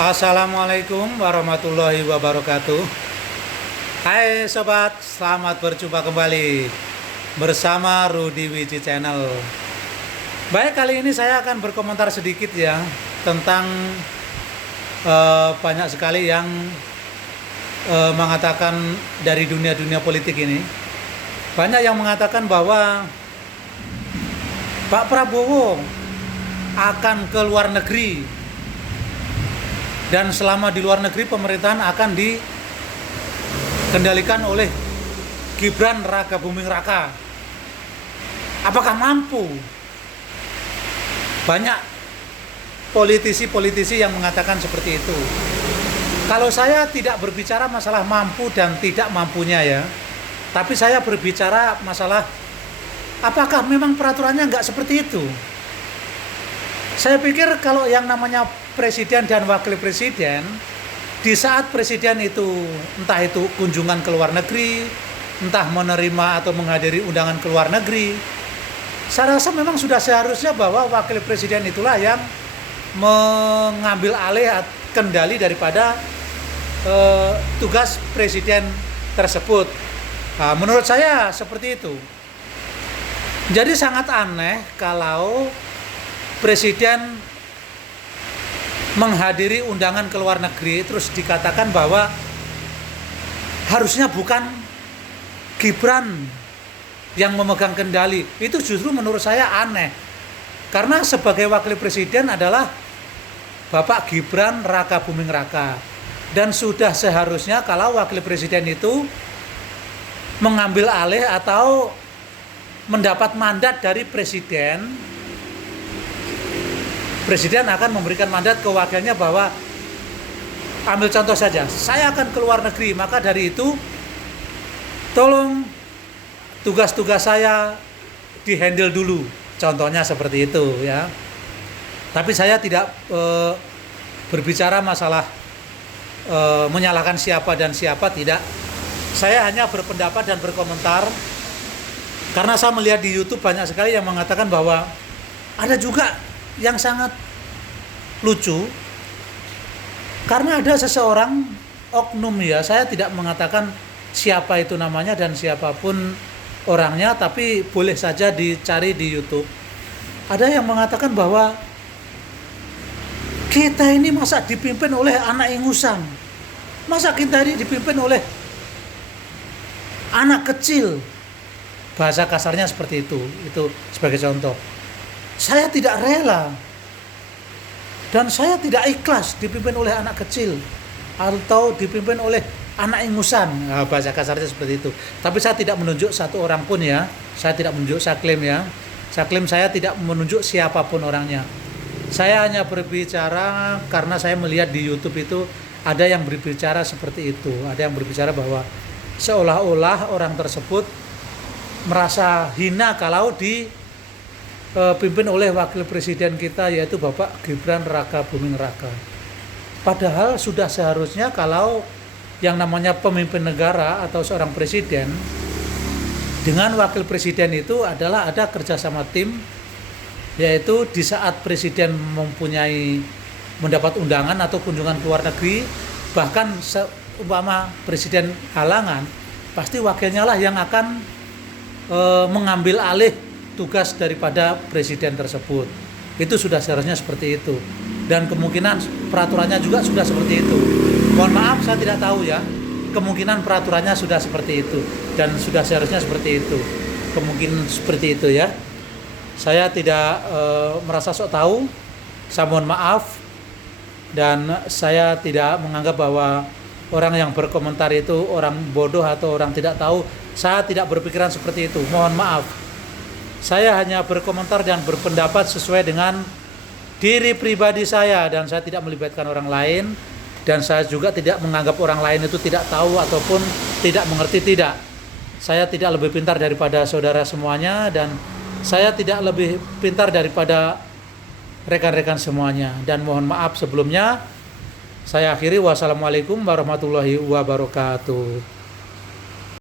Assalamualaikum warahmatullahi wabarakatuh. Hai sobat, selamat berjumpa kembali bersama Rudy Wiji Channel. Baik, kali ini saya akan berkomentar sedikit ya tentang banyak sekali yang mengatakan dari dunia politik ini. Banyak yang mengatakan bahwa Pak Prabowo akan ke luar negeri, dan selama di luar negeri pemerintahan akan dikendalikan oleh Gibran Raka Buming Raka. Apakah mampu? Banyak politisi-politisi yang mengatakan seperti itu. Kalau saya tidak berbicara masalah mampu dan tidak mampunya ya, tapi saya berbicara masalah apakah memang peraturannya nggak seperti itu. Saya pikir kalau yang namanya presiden dan wakil presiden, di saat presiden itu entah itu kunjungan ke luar negeri, entah menerima atau menghadiri undangan ke luar negeri, saya rasa memang sudah seharusnya bahwa wakil presiden itulah yang mengambil alih kendali daripada tugas presiden tersebut. Nah, menurut saya seperti itu. Jadi sangat aneh kalau presiden menghadiri undangan ke luar negeri terus dikatakan bahwa harusnya bukan Gibran yang memegang kendali. Itu justru menurut saya aneh. Karena sebagai wakil presiden adalah Bapak Gibran Raka Buming Raka. Dan sudah seharusnya kalau wakil presiden itu mengambil alih atau mendapat mandat dari presiden akan memberikan mandat ke wakilnya bahwa, ambil contoh saja, saya akan ke luar negeri, maka dari itu tolong tugas-tugas saya dihandle dulu, contohnya seperti itu ya. Tapi saya tidak berbicara masalah menyalahkan siapa dan siapa, tidak. Saya hanya berpendapat dan berkomentar karena saya melihat di YouTube banyak sekali yang mengatakan bahwa ada juga yang sangat lucu karena ada seseorang oknum ya, saya tidak mengatakan siapa itu namanya dan siapapun orangnya, tapi boleh saja dicari di YouTube. Ada yang mengatakan bahwa kita ini masa dipimpin oleh anak ingusan, masa kita ini dipimpin oleh anak kecil, bahasa kasarnya seperti itu sebagai contoh. Saya tidak rela dan saya tidak ikhlas dipimpin oleh anak kecil atau dipimpin oleh anak ingusan, bahasa kasarnya seperti itu. Tapi saya tidak menunjuk satu orang pun ya, saya tidak menunjuk, saya klaim ya, saya klaim saya tidak menunjuk siapapun orangnya. Saya hanya berbicara karena saya melihat di YouTube itu ada yang berbicara seperti itu, ada yang berbicara bahwa seolah-olah orang tersebut merasa hina kalau dipimpin oleh wakil presiden kita, yaitu Bapak Gibran Raka Buming Raka. Padahal sudah seharusnya kalau yang namanya pemimpin negara atau seorang presiden dengan wakil presiden itu adalah ada kerjasama tim, yaitu di saat presiden mendapat undangan atau kunjungan ke luar negeri, bahkan seumpama presiden halangan, pasti wakilnya lah yang akan mengambil alih tugas daripada presiden tersebut. Itu sudah seharusnya seperti itu, dan kemungkinan peraturannya juga sudah seperti itu. Mohon maaf saya tidak tahu ya, kemungkinan peraturannya sudah seperti itu dan sudah seharusnya seperti itu, kemungkinan seperti itu ya. Saya tidak merasa sok tahu, saya mohon maaf, dan saya tidak menganggap bahwa orang yang berkomentar itu orang bodoh atau orang tidak tahu. Saya tidak berpikiran seperti itu, mohon maaf. Saya hanya berkomentar dan berpendapat sesuai dengan diri pribadi saya, dan saya tidak melibatkan orang lain, dan saya juga tidak menganggap orang lain itu tidak tahu ataupun tidak mengerti, tidak. Saya tidak lebih pintar daripada saudara semuanya, dan saya tidak lebih pintar daripada rekan-rekan semuanya. Dan mohon maaf sebelumnya. Saya akhiri, wassalamualaikum warahmatullahi wabarakatuh.